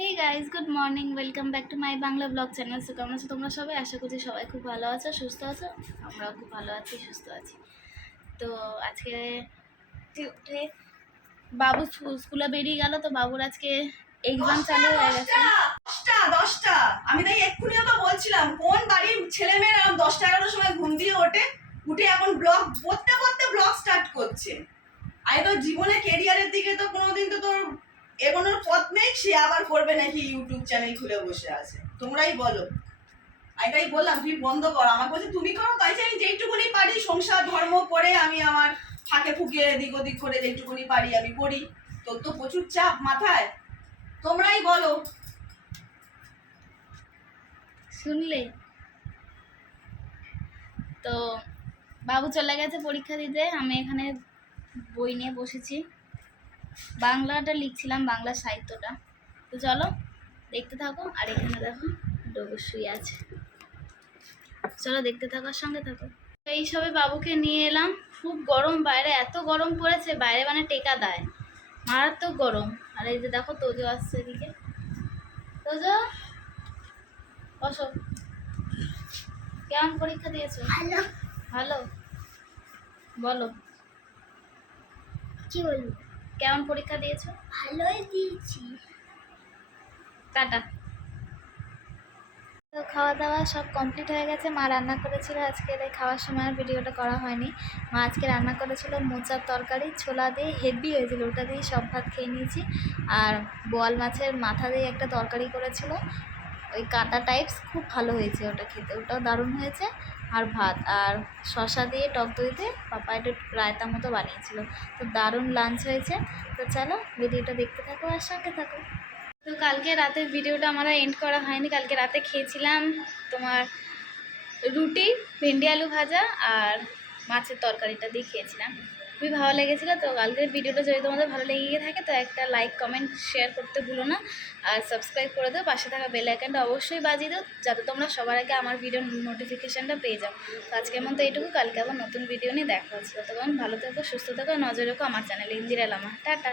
Hey guys, good morning, welcome back to my Bangla blog channel. So কেমন আছো তোমরা সবাই? আশা করছি সবাই খুব ভালো আছো, সুস্থ আছো। আমরাও খুব ভালো আছি, সুস্থ আছি। তো আজকে উঠে বাবু স্কুলে বেরিয়ে গেল, তো বাবুর আজকে এক্সাম চালু হয়ে গেছে। 10টা আমি তাই এক্ষুনি তো বলছিলাম, কোন বাড়ির ছেলে মেয়েরা 10টা-11টার সময় ঘুম দিয়ে উঠে এখন ব্লগ পড়তে পড়তে ব্লগ স্টার্ট করছে। আমি তো জীবনে ক্যারিয়ারের দিকে তো কোনোদিন তো তোর এগোনোর পথ নেই, সে আবার করবে নাকি ইউটিউব চ্যানেল খুলে বসে আছে। তোমরাই বলো। আমি তাই বললাম তুই বন্ধ কর, আমাকে বলছে তুমি করো। তাই আমি যেইটুকুনি পারি সংসার ধর্ম করে আমি আমার ফাঁকে ফুকে এদিক ওদিক করে যেইটুকুনি পারি আমি করি। তোর তো প্রচুর চাপ মাথায়, তোমরাই বলো। শুনলে তো বাবু চলে গেছে পরীক্ষা দিতে, আমি এখানে বই নিয়ে বসেছি, বাংলাটা লিখছিলাম, বাংলা সাহিত্যটা। তো চলো দেখতে থাকো। আর এখানে দেখো ডবু শুয়ে আছে, চলো দেখতে থাকো, সঙ্গে থাকো। এইসবে বাবুকে নিয়ে এলাম, খুব গরম বাইরে, এত গরম পড়েছে বাইরে, মানে টেকা দেয়, মারাত্মক গরম। আর এই যে দেখো তোজো আসছে এদিকে। তোজো বসো। কেমন পরীক্ষা দিয়েছো? ভালো। ভালো? বলো কি বলবো? কেমন পরীক্ষা দিয়েছো? ভালোই দিয়েছি। টাটা। তো খাওয়া দাওয়া সব কমপ্লিট হয়ে গেছে। মা রান্না করেছিল আজকে, তাই খাওয়ার সময় আর ভিডিওটা করা হয়নি। মা আজকে রান্না করেছিল মোচার তরকারি, ছোলা দিয়ে, হেভি হয়েছিল, ওটা দিয়ে সব ভাত খেয়ে নিয়েছি। আর বোয়াল মাছের মাথা দিয়ে একটা তরকারি করেছিল, ওই কাটা টাইপস, খুব ভালো হয়েছে ওটা খেতে, ওটাও দারুণ হয়েছে। আর ভাত, আর শশা দিয়ে টক দই দিয়ে পাপা একটু রায়তা মতো বানিয়েছিল। তো দারুণ লাঞ্চ হয়েছে। তো চলো ভিডিওটা দেখতে থাকো আর সঙ্গে থাকো। তো কালকে রাতের ভিডিওটা আমরা এন্ড করা হয়নি। কালকে রাতে খেয়েছিলাম তোমার রুটি, ভেন্ডি আলু ভাজা আর মাছের তরকারিটা দিয়ে খেয়েছিলাম, খুবই ভালো লেগেছিলো। তো কালকের ভিডিওটা যদি তোমাদের ভালো লেগে থাকে তো একটা লাইক কমেন্ট শেয়ার করতে ভুলো না, আর সাবস্ক্রাইব করে দাও, পাশে থাকা বেল আইকনটা অবশ্যই বাজিয়ে দাও, যাতে তোমরা সবার আগে আমার ভিডিওর নোটিফিকেশানটা পেয়ে যাও। তো আজকের মতো এইটুকু, কালকে আবার নতুন ভিডিও নিয়ে দেখা হচ্ছে। ততক্ষণ ভালো থেকো, সুস্থ থেকো, নজর রেখো আমার চ্যানেল ইন্দিরা লামা। টাটা।